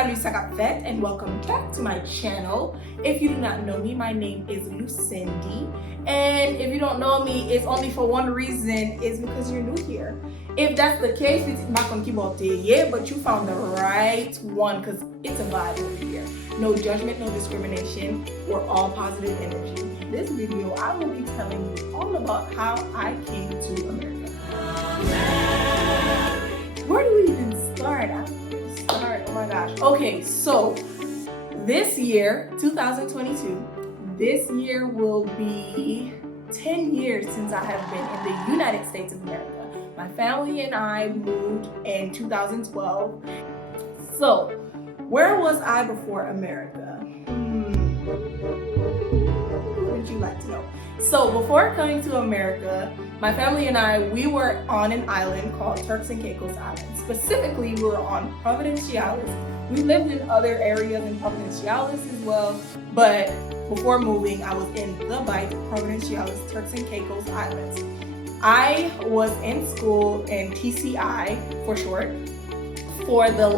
Salut Sakapvet, and welcome back to my channel. If you do not know me, my name is Lucindy, and if you don't know me, it's only for one reason, is because you're new here. If that's the case, it's back on keyboard yeah, but you found the right one because it's a vibe over here. No judgment, no discrimination. We're all positive energy. In this video, I will be telling you all about how I came to America. Where do we even start? Oh my gosh. Okay, so this year, 2022, this year will be 10 years since I have been in the United States of America. My family and I moved in 2012. So, where was I before America? Would you like to know? So, before coming to America, my family and I, we were on an island called Turks and Caicos Island. Specifically, we were on Providenciales. We lived in other areas in Providenciales as well, but before moving, I was in the Bight, Providenciales, Turks and Caicos Islands. I was in school in TCI for short for the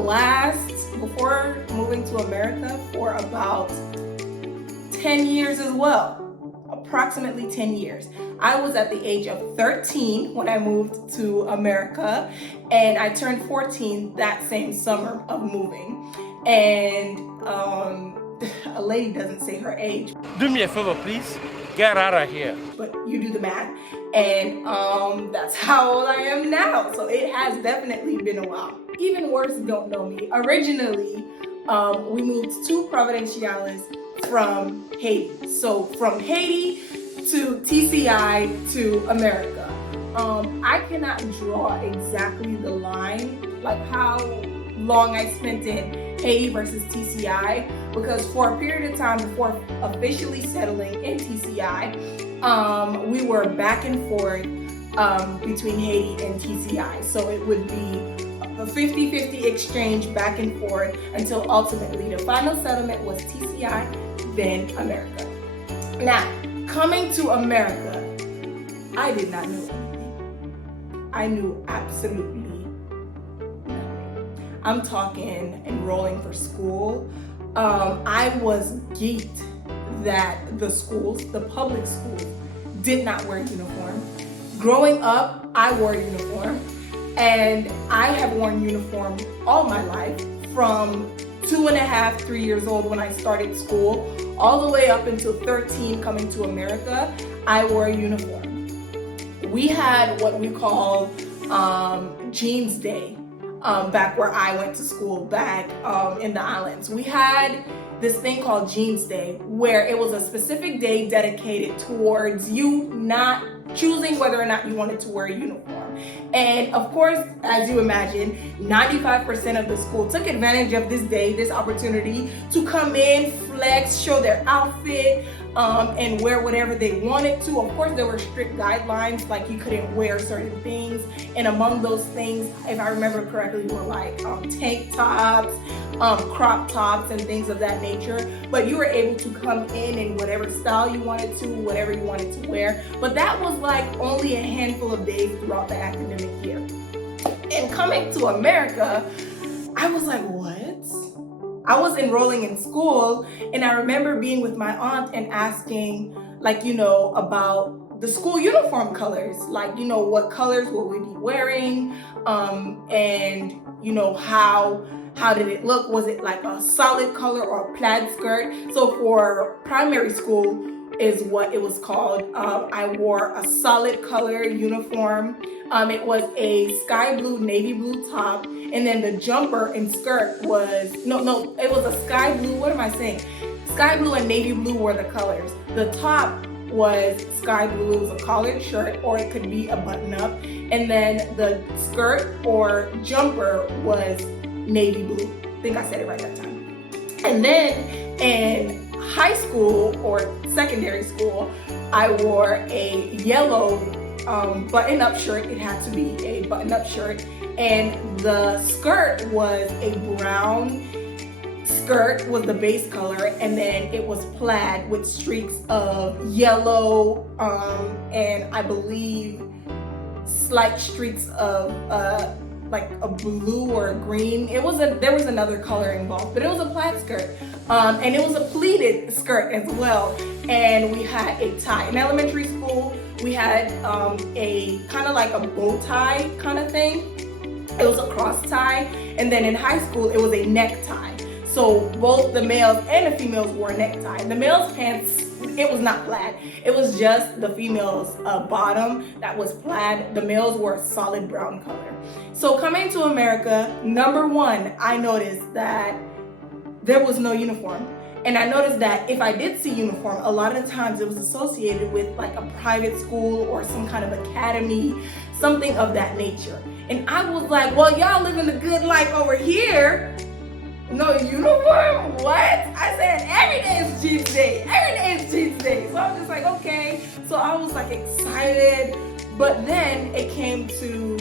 before moving to America, for about 10 years as well. Approximately 10 years. I was at the age of 13 when I moved to America, and I turned 14 that same summer of moving. And a lady doesn't say her age. Do me a favor, please. Get out of here. But you do the math, and that's how old I am now. So it has definitely been a while. Even worse, don't know me. Originally, we moved to Providenciales from Haiti. So from Haiti to TCI to America. I cannot draw exactly the line, like how long I spent in Haiti versus TCI, because for a period of time before officially settling in TCI, we were back and forth between Haiti and TCI. So it would be a 50-50 exchange back and forth until ultimately the final settlement was TCI, then America. Now, coming to America, I did not know anything. I knew absolutely nothing. I'm talking enrolling for school. I was geeked that the schools, the public schools, did not wear uniform. Growing up, I wore a uniform, and I have worn uniform all my life, from 2.5, 3 years old when I started school, all the way up until 13 coming to America, I wore a uniform. We had what we call Jeans Day back where I went to school, back in the islands. We had this thing called Jeans Day, where it was a specific day dedicated towards you not choosing whether or not you wanted to wear a uniform. And of course, as you imagine, 95% of the school took advantage of this day, this opportunity to come in, flex, show their outfit, and wear whatever they wanted to. Of course, there were strict guidelines, like you couldn't wear certain things. And among those things, if I remember correctly, were like tank tops, crop tops, and things of that nature. But you were able to come in whatever style you wanted to, whatever you wanted to wear. But that was like only a handful of days throughout the academic year. And coming to America, I was like, what? I was enrolling in school, and I remember being with my aunt and asking, like, about the school uniform colors, like, what colors will we be wearing, and how did it look? Was it like a solid color or a plaid skirt? So for primary school is what it was called. I wore a solid color uniform. It was a sky blue, navy blue top, and then the jumper and skirt was, it was a sky blue, what am I saying? Sky blue and navy blue were the colors. The top was sky blue, it was a collared shirt, or it could be a button up. And then the skirt or jumper was navy blue. I think I said it right that time. And then in high school or secondary school, I wore a yellow button-up shirt. It had to be a button-up shirt, and the skirt was a brown skirt, was the base color, and then it was plaid with streaks of yellow and I believe slight streaks of like a blue or a green. There was another color involved, but it was a plaid skirt. And it was a pleated skirt as well. And we had a tie. In elementary school, we had a kind of like a bow tie kind of thing. It was a cross tie. And then in high school, it was a necktie. So both the males and the females wore a necktie. The males' pants, it was not plaid. It was just the females' bottom that was plaid. The males wore a solid brown color. So coming to America, number one, I noticed that there was no uniform. And I noticed that if I did see uniform, a lot of the times it was associated with like a private school or some kind of academy, something of that nature. And I was like, well, y'all living the good life over here. No uniform? What? I said every day is jeans day. Every day is jeans day. So I'm just like, okay. So I was like excited. But then it came to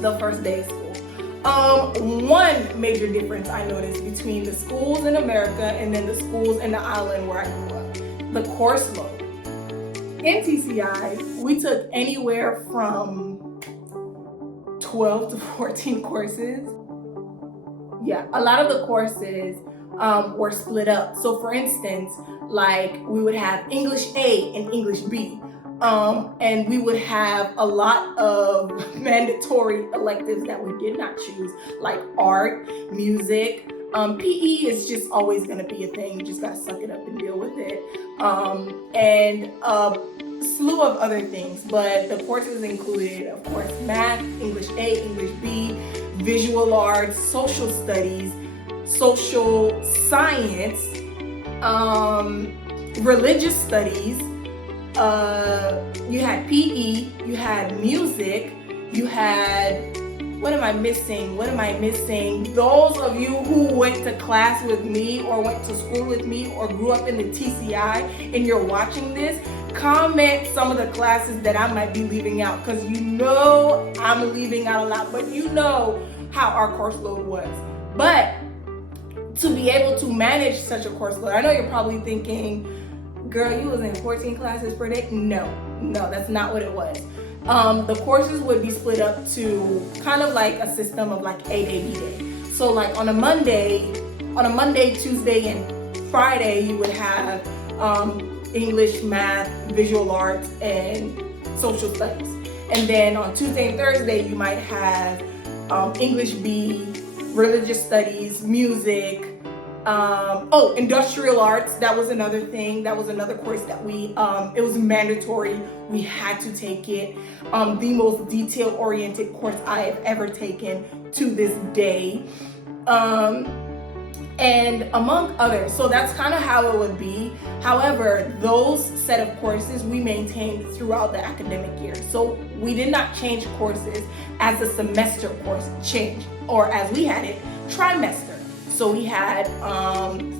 the first day of school. One major difference I noticed between the schools in America and then the schools in the island where I grew up, the course load. In TCI, we took anywhere from 12 to 14 courses. Yeah, a lot of the courses were split up. So for instance, like we would have English A and English B. And we would have a lot of mandatory electives that we did not choose, like art, music. PE is just always going to be a thing. You just got to suck it up and deal with it. And a slew of other things. But the courses included, of course, math, English A, English B, visual arts, social studies, social science, religious studies. You had PE, you had music, you had, what am I missing? Those of you who went to class with me or went to school with me or grew up in the TCI and you're watching this, comment some of the classes that I might be leaving out, because you know I'm leaving out a lot, but you know how our course load was. But to be able to manage such a course load, I know you're probably thinking, girl, you was in 14 classes per day? No, that's not what it was. The courses would be split up to kind of like a system of like A day, B day. So like on a Monday, Tuesday, and Friday, you would have English, math, visual arts, and social studies. And then on Tuesday and Thursday, you might have English B, religious studies, music, industrial arts. That was another thing. That was another course that it was mandatory. We had to take it. The most detail-oriented course I have ever taken to this day. And among others. So that's kind of how it would be. However, those set of courses we maintained throughout the academic year. So we did not change courses as the semester course changed, or as we had it, trimester. So we had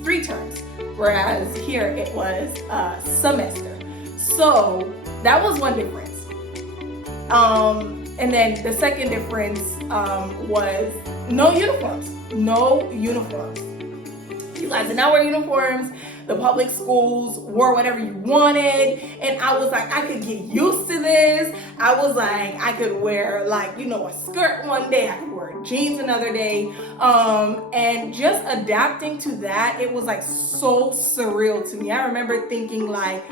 3 terms, whereas here it was semester. So that was one difference. And then the second difference was no uniforms. No uniforms. You guys did not wear uniforms. The public schools wore whatever you wanted. And I was like, I could get used to this. I was like, I could wear like, a skirt one day. I could wear jeans another day. And just adapting to that, it was like so surreal to me. I remember thinking like,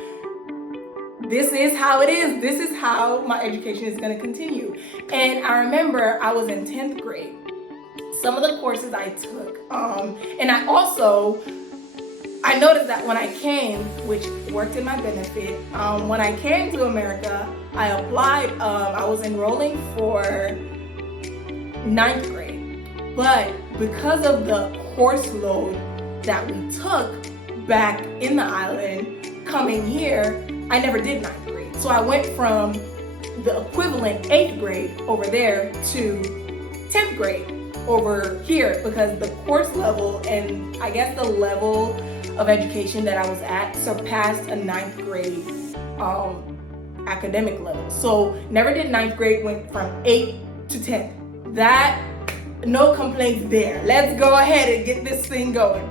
this is how it is. This is how my education is going to continue. And I remember I was in 10th grade. Some of the courses I took, and I noticed that when I came, which worked in my benefit, when I came to America, I applied, I was enrolling for 9th grade. But because of the course load that we took back in the island, coming here, I never did 9th grade. So I went from the equivalent 8th grade over there to 10th grade over here, because the course level and I guess the level of education that I was at surpassed a 9th grade academic level. So never did 9th grade, went from 8 to 10. That, no complaints there. Let's go ahead and get this thing going.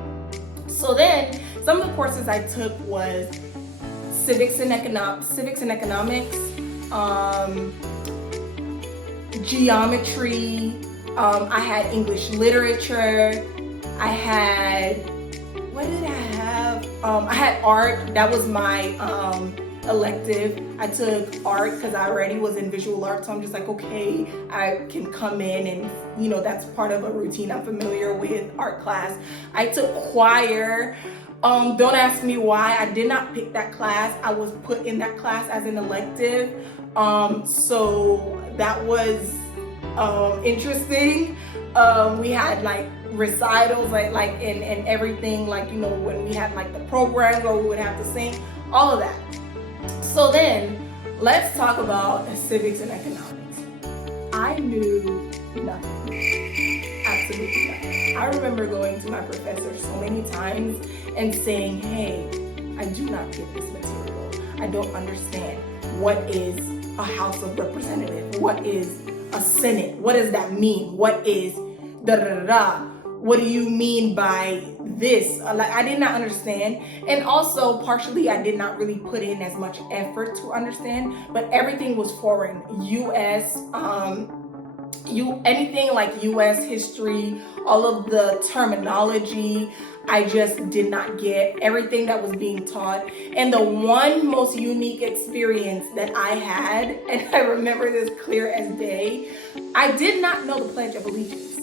So then some of the courses I took was civics and economics, geometry, I had English literature, I had, what did I have? I had art. That was my elective. I took art because I already was in visual arts, so I'm just like, okay, I can come in and, you know, that's part of a routine I'm familiar with, art class. I took choir. Don't ask me why. I did not pick that class. I was put in that class as an elective. So that was interesting. We had like recitals, like and everything, like, you know, when we had like the programs where we would have to sing, all of that. So then let's talk about civics and economics. I knew nothing, absolutely nothing. I remember going to my professor so many times and saying, hey, I do not get this material. I don't understand. What is a House of Representatives? What is a Senate? What does that mean? What is da da da da? What do you mean by this? Like, I did not understand. And also partially I did not really put in as much effort to understand, but everything was foreign. US, anything like US history, all of the terminology, I just did not get everything that was being taught. And the one most unique experience that I had, and I remember this clear as day, I did not know the Pledge of Allegiance.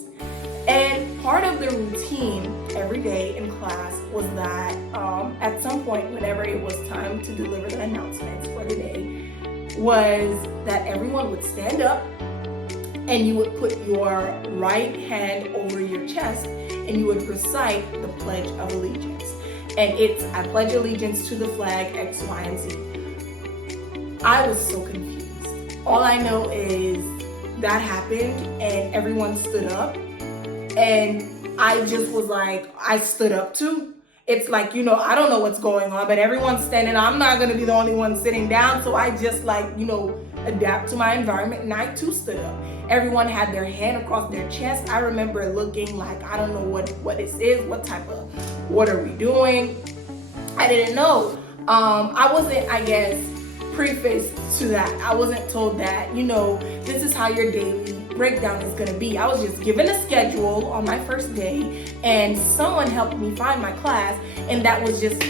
And part of the routine every day in class was that at some point, whenever it was time to deliver the announcements for the day, was that everyone would stand up and you would put your right hand over your chest and you would recite the Pledge of Allegiance. And it's, I pledge allegiance to the flag X, Y, and Z. I was so confused. All I know is that happened and everyone stood up. And I just was like, I stood up too. It's like, you know, I don't know what's going on, but everyone's standing. I'm not going to be the only one sitting down. So I just like, you know, adapt to my environment. And I too stood up. Everyone had their hand across their chest. I remember looking like, I don't know what this is. What are we doing? I didn't know. I wasn't, I guess, prefaced to that. I wasn't told that, you know, this is how your daily breakdown is going to be. I was just given a schedule on my first day and someone helped me find my class, and that was just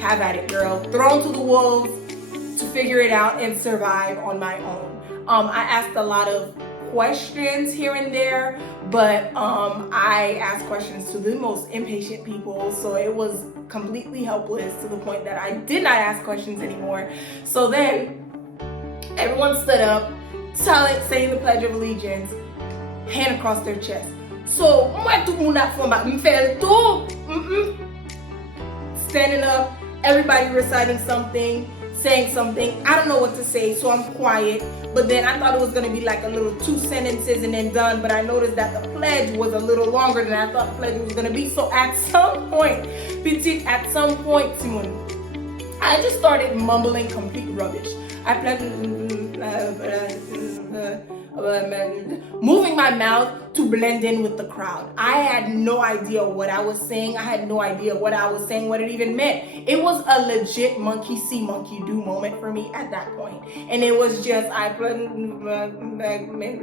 have at it, girl. Thrown to the wolves to figure it out and survive on my own. I asked a lot of questions here and there, but I asked questions to the most impatient people, so it was completely helpless to the point that I did not ask questions anymore. So then everyone stood up, saying the Pledge of Allegiance, hand across their chest. So standing up, everybody reciting something, saying something. I don't know what to say, so I'm quiet. But then I thought it was going to be like a little 2 sentences and then done. But I noticed that the pledge was a little longer than I thought the pledge was going to be. So at some point, Simon, I just started mumbling complete rubbish. I pledge, moving my mouth to blend in with the crowd. I had no idea what I was saying. I had no idea what I was saying, what it even meant. It was a legit monkey see, monkey do moment for me at that point. And it was just, I pledge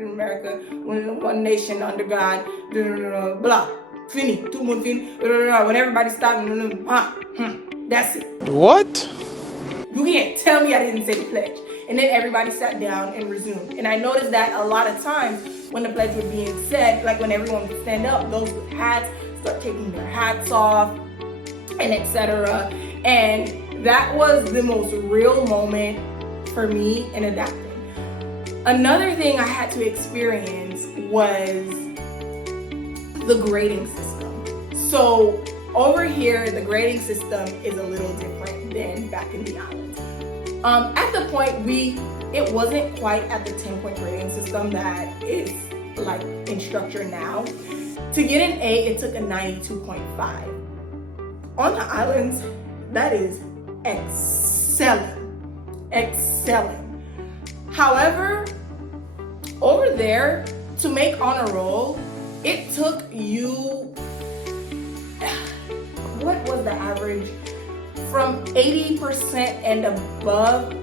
America, one nation under God, blah, fini, tout monde fini, when everybody stopped, that's it. What? You can't tell me I didn't say the pledge. And then everybody sat down and resumed. And I noticed that a lot of times when the pledge was being said, like when everyone would stand up, those with hats start taking their hats off and etc. And that was the most real moment for me in adapting. Another thing I had to experience was the grading system. So over here, the grading system is a little different than back in the islands. At the point, it wasn't quite at the 10-point grading system that is like in structure now. To get an A, it took a 92.5. On the islands, that is excelling. However, over there, to make honor roll, it took you, what was the average? From 80% and above,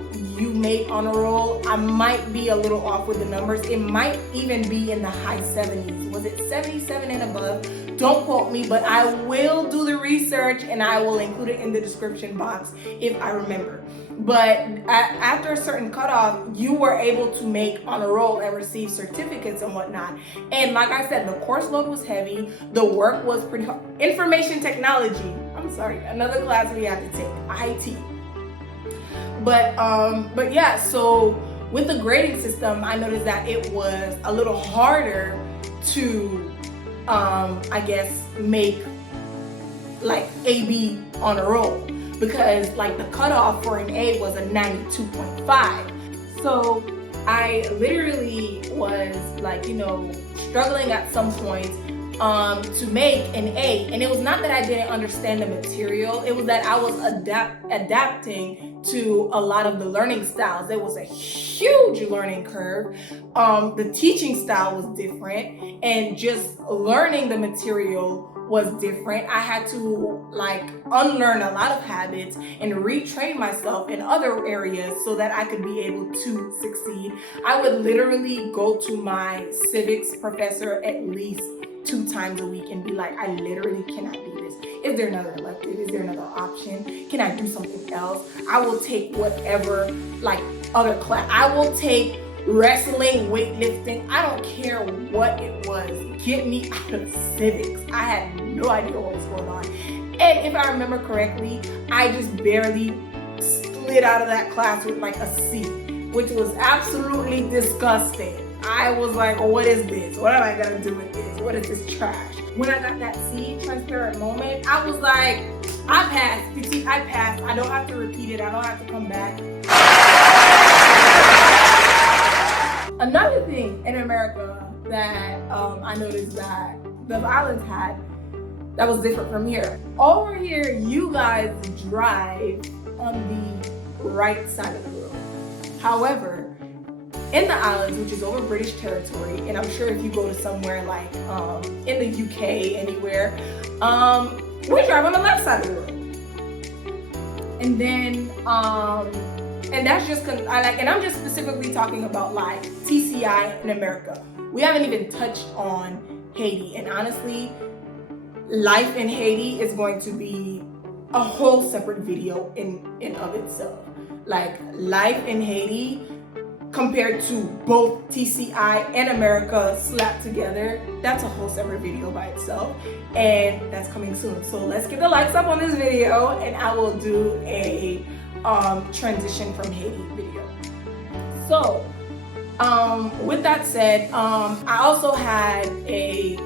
you made honor roll. I might be a little off with the numbers. It might even be in the high 70s. Was it 77 and above? Don't quote me, but I will do the research and I will include it in the description box if I remember. But after a certain cutoff, you were able to make honor roll and receive certificates and whatnot. And like I said, the course load was heavy. The work was pretty hard. Information technology. I'm sorry, another class we had to take, IT. But yeah, so with the grading system, I noticed that it was a little harder to, I guess, make like AB honor roll, because like the cutoff for an A was a 92.5. So I literally was like, struggling at some point to make an A. And it was not that I didn't understand the material, it was that I was adapting to a lot of the learning styles. There was a huge learning curve. The teaching style was different, and just learning the material was different. I had to unlearn a lot of habits and retrain myself in other areas so that I could be able to succeed. I would literally go to my civics professor at least 2 times a week and be like, I literally cannot do this. Is there another elective? Is there another option? Can I do something else? I will take whatever other class. I will take wrestling, weightlifting. I don't care what it was. Get me out of civics. I had no idea what was going on. And if I remember correctly, I just barely slid out of that class with a C, which was absolutely disgusting. I was like, what is this? What am I gonna do with this? What is this trash? When I got that C, transparent moment, I was like, I passed. You see, I passed. I don't have to repeat it. I don't have to come back. Another thing in America that I noticed that the islands had that was different from here. Over here, you guys drive on the right side of the road. However, in the islands, which is over British territory, and I'm sure if you go to somewhere like in the UK, anywhere, we drive on the left side of the road. And then, and that's just and I'm just specifically talking about TCI in America. We haven't even touched on Haiti, and honestly, life in Haiti is going to be a whole separate video in of itself. Life in Haiti compared to both TCI and America slapped together, that's a whole separate video by itself, and that's coming soon. So let's get the likes up on this video, and I will do a transition from Haiti video. So with that said, I also had a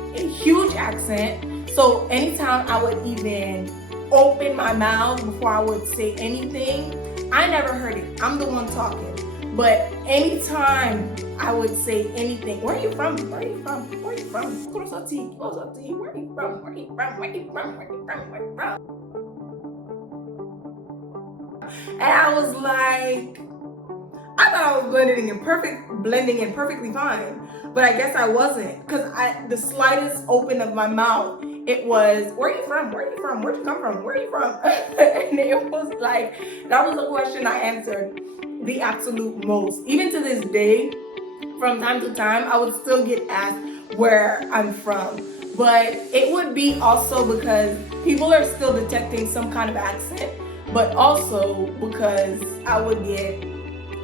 huge accent. So anytime I would even open my mouth before I would say anything, I never heard it. I'm the one talking. But anytime I would say anything, where are you from? Where are you from? Where are you from? Close up to you. Where are you from? Where are you from? Where are you from? Where are you from? Where are you from? And I was like, I thought I was blending in perfectly fine, but I guess I wasn't, because the slightest open of my mouth, it was, where are you from? Where are you from? Where'd you come from? Where are you from? And it was that was a question I answered the absolute most. Even to this day, from time to time, I would still get asked where I'm from. But it would be also because people are still detecting some kind of accent, but also because I would get,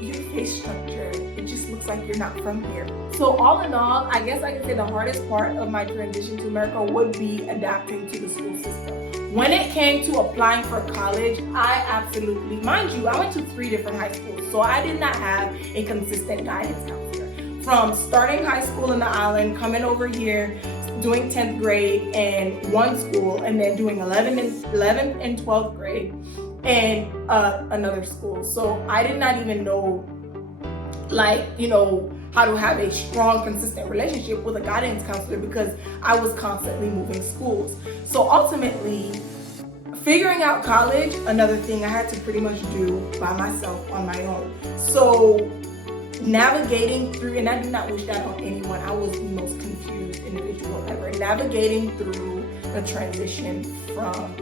your face structure, it just looks like you're not from here. So all in all, I guess I could say the hardest part of my transition to America would be adapting to the school system. When it came to applying for college, I absolutely, mind you, I went to 3 different high schools, so I did not have a consistent guidance counselor. From starting high school in the island, coming over here, doing 10th grade in one school, and then doing 11th and 12th grade in another school. So I did not even know, how to have a strong, consistent relationship with a guidance counselor, because I was constantly moving schools. So ultimately, figuring out college, another thing I had to pretty much do by myself on my own. So navigating through, and I do not wish that on anyone, I was the most confused individual ever. Navigating through the transition from,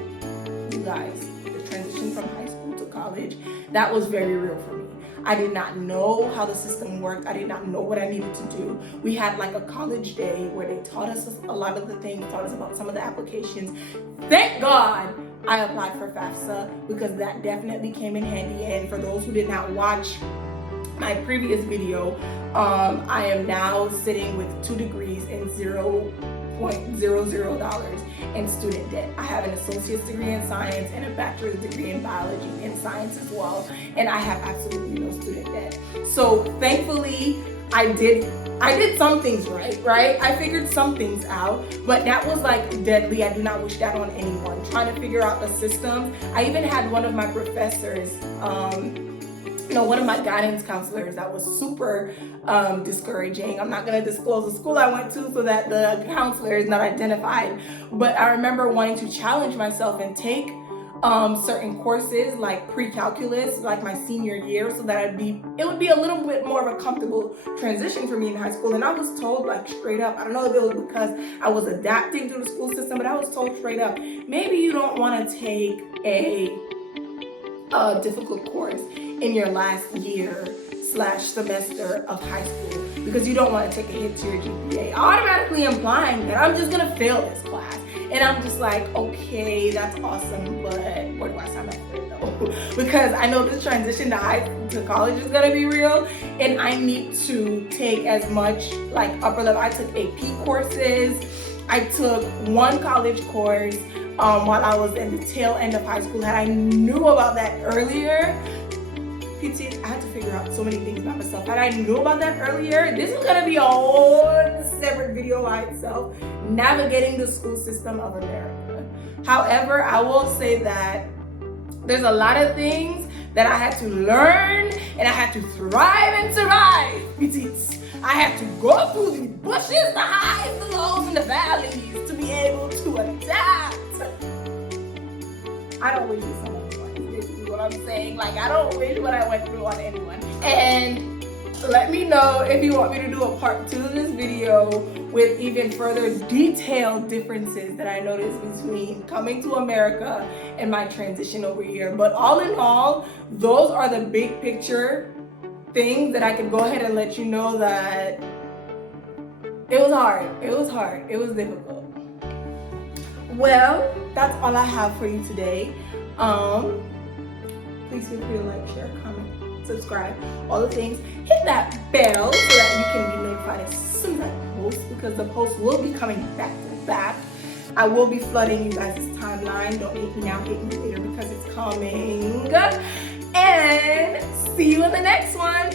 you guys, the transition from high school to college, that was very real for me. I did not know how the system worked. I did not know what I needed to do. We had like a college day where they taught us a lot of the things, taught us about some of the applications. Thank God I applied for FAFSA, because that definitely came in handy. And for those who did not watch my previous video, I am now sitting with 2 degrees and $0.00 in student debt. I have an associate's degree in science and a bachelor's degree in biology and science as well, and I have absolutely no student debt. So thankfully, I did some things right? I figured some things out, but that was like deadly. I do not wish that on anyone. Trying to figure out the system. I even had one of my professors, one of my guidance counselors that was super discouraging. I'm not going to disclose the school I went to so that the counselor is not identified, but I remember wanting to challenge myself and take certain courses like pre-calculus, like my senior year, so that it would be a little bit more of a comfortable transition for me in high school. And I was told, like, straight up, I don't know if it was because I was adapting to the school system, but I was told straight up, maybe you don't want to take a difficult course in your last year/semester of high school because you don't want to take a hit to your GPA, automatically implying that I'm just gonna fail this class. And I'm just like, okay, that's awesome, but where do I sign up for it though? Because I know this transition to college is gonna be real, and I need to take as much like upper level. I took AP courses, I took one college course while I was in the tail end of high school. Had I knew about that earlier, PT, I had to figure out so many things about myself. Had I knew about that earlier, this is gonna be a whole separate video by itself, navigating the school system of America. However, I will say that there's a lot of things that I had to learn, and I had to thrive and survive. I had to go through the bushes, the highs, the lows, and the valleys to be able to adapt. I don't wish this on anyone. This is what I'm saying. Like, I don't wish what I went through on anyone. And let me know if you want me to do a part 2 of this video with even further detailed differences that I noticed between coming to America and my transition over here. But all in all, those are the big picture things that I could go ahead and let you know that it was hard. It was hard. It was difficult. Well, that's all I have for you today. Please feel free to like, share, comment, subscribe, all the things. Hit that bell so that you can be notified as soon as I post, because the posts will be coming back to back. I will be flooding you guys' timeline. Don't hate me now, hate me later, because it's coming. And see you in the next one.